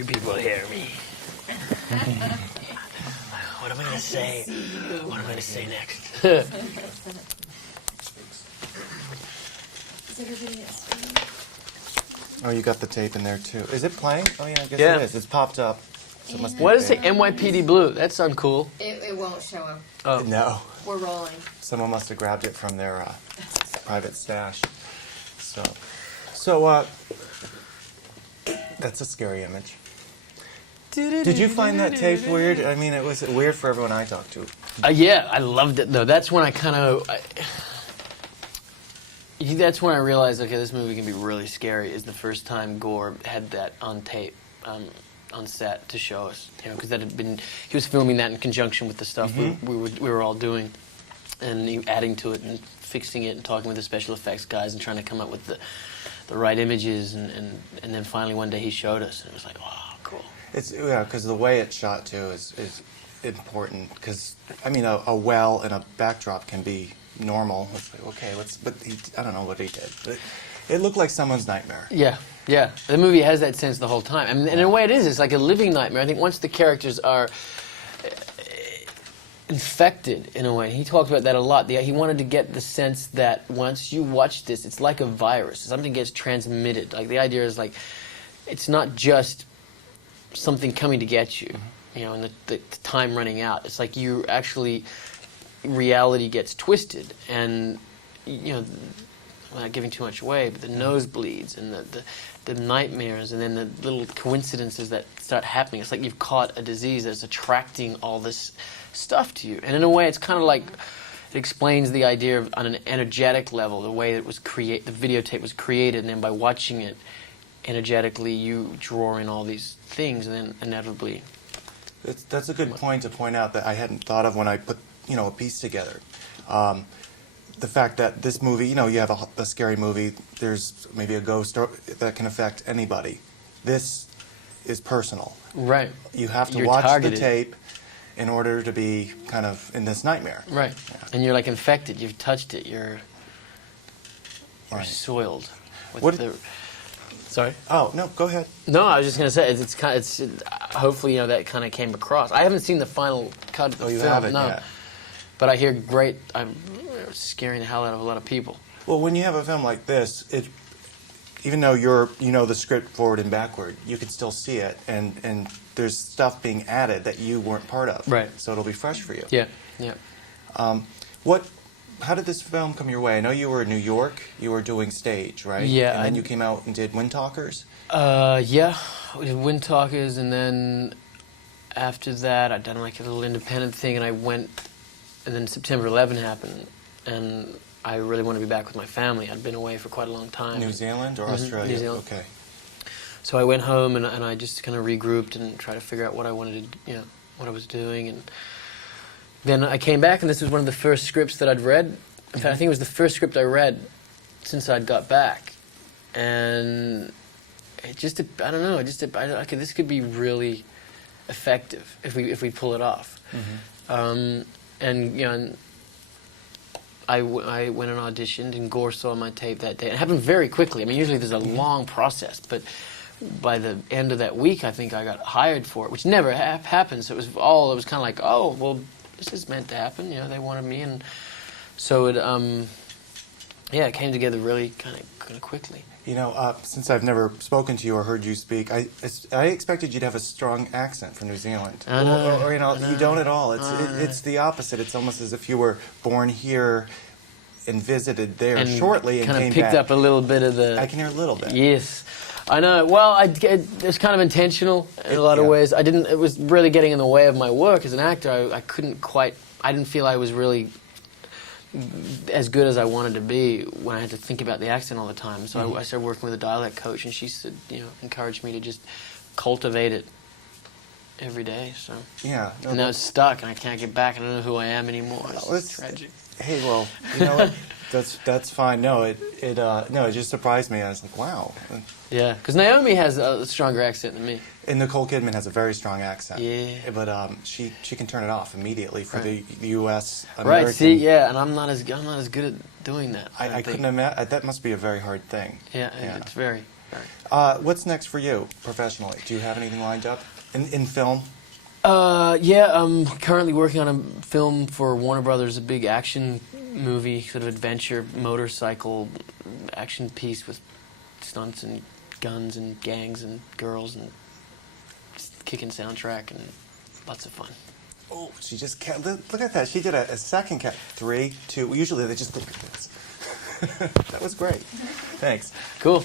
you people hear me. What am I going to say? What am I going to say next? Is everybody at school? Oh, you got the tape in there too. Is it playing? Oh yeah, I guess Yeah. it is. It's popped up. So it must be What does it there. say? NYPD Blue. That sounds cool. It won't show up. Oh. No. We're rolling. Someone must have grabbed it from their private stash. So, that's a scary image. Did you find that tape weird? I mean, it was weird for everyone I talked to. Yeah, I loved it though. That's when I kind of. That's when I realized, okay, this movie can be really scary. Is the first time Gore had that on tape, on set to show us, because that had been. He was filming that in conjunction with the stuff we were all doing, and adding to it and fixing it and talking with the special effects guys and trying to come up with the right images, and then finally one day he showed us, and it was like, wow, cool. It's because the way it's shot too is important. Because I mean, a well and a backdrop can be normal. It's like, okay, but I don't know what he did, but it looked like someone's nightmare. Yeah, yeah. The movie has that sense the whole time, and in a way, it is. It's like a living nightmare. I think once the characters are infected, in a way, he talked about that a lot. He wanted to get the sense that once you watch this, it's like a virus. Something gets transmitted. Like the idea is like, it's not just something coming to get you, and the time running out. It's like you actually, reality gets twisted, and I'm not giving too much away, but the nosebleeds and the nightmares, and then the little coincidences that start happening. It's like you've caught a disease that's attracting all this stuff to you. And in a way, it's kind of like it explains the idea of, on an energetic level, the way it was the videotape was created, and then by watching it energetically, you draw in all these things, and then inevitably. That's a good point to point out that I hadn't thought of when I put a piece together. The fact that this movie, you have a scary movie, there's maybe a ghost that can affect anybody. This is personal. Right. You have to You're watch targeted. the tape in order to be kind of in this nightmare. Right. Yeah. And you're like infected. You've touched it. You're Right. soiled. With What- the, sorry? Oh, no, go ahead. No, I was just gonna say it's hopefully that kind of came across. I haven't seen the final cut of the Oh, you film, haven't no. yet. But I hear great. I'm scaring the hell out of a lot of people. Well, when you have a film like this, even though the script forward and backward, you can still see it, and there's stuff being added that you weren't part of. Right. So it'll be fresh for you. Yeah, yeah. How did this film come your way? I know you were in New York. You were doing stage, right? Yeah, And then you came out and did Wind Talkers. Yeah, we did Wind Talkers, and then after that, I'd done like a little independent thing, and I went, and then September 11 happened, and I really wanted to be back with my family. I'd been away for quite a long time. New Zealand or Australia? New Zealand. Okay. So I went home, and I just kind of regrouped and tried to figure out what I wanted to, what I was doing, and then I came back, and this was one of the first scripts that I'd read. In fact, I think it was the first script I read since I'd got back, and it just, I don't know, okay, this could be really effective if we pull it off. And I went and auditioned, and Gore saw my tape that day. It happened very quickly. I mean, usually there's a long process, but by the end of that week, I think I got hired for it, which never happens. So it was kind of like, oh, well, this is meant to happen. They wanted me, and so it, it came together really kind of quickly. Since I've never spoken to you or heard you speak, I expected you to have a strong accent from New Zealand. I know, or you don't at all. I It's the opposite. It's almost as if you were born here and visited there And shortly and kind came of picked back. up a little bit of the. I can hear a little bit. Yes, I know. Well, it was kind of intentional in a lot of ways. It was really getting in the way of my work as an actor. I couldn't quite. I didn't feel I was really as good as I wanted to be when I had to think about the accent all the time. So I started working with a dialect coach, and she said, encouraged me to just cultivate it every day. So Yeah. and now it's stuck, and I can't get back. I don't know who I am anymore. It's tragic. Hey, well, you know what? That's fine. No, it just surprised me. I was like, wow. Yeah, because Naomi has a stronger accent than me. And Nicole Kidman has a very strong accent. Yeah. But she can turn it off immediately for the U.S. American. Right. See, yeah, and I'm not as good at doing that. I couldn't imagine. That must be a very hard thing. Yeah, it's very. What's next for you professionally? Do you have anything lined up in film? Yeah, I'm currently working on a film for Warner Brothers, a big action movie, sort of adventure motorcycle action piece with stunts and guns and gangs and girls and kicking soundtrack and lots of fun. Oh, she just can't. Look at that. She did a second count. 3, 2. Usually they just look at this. That was great. Thanks. Cool.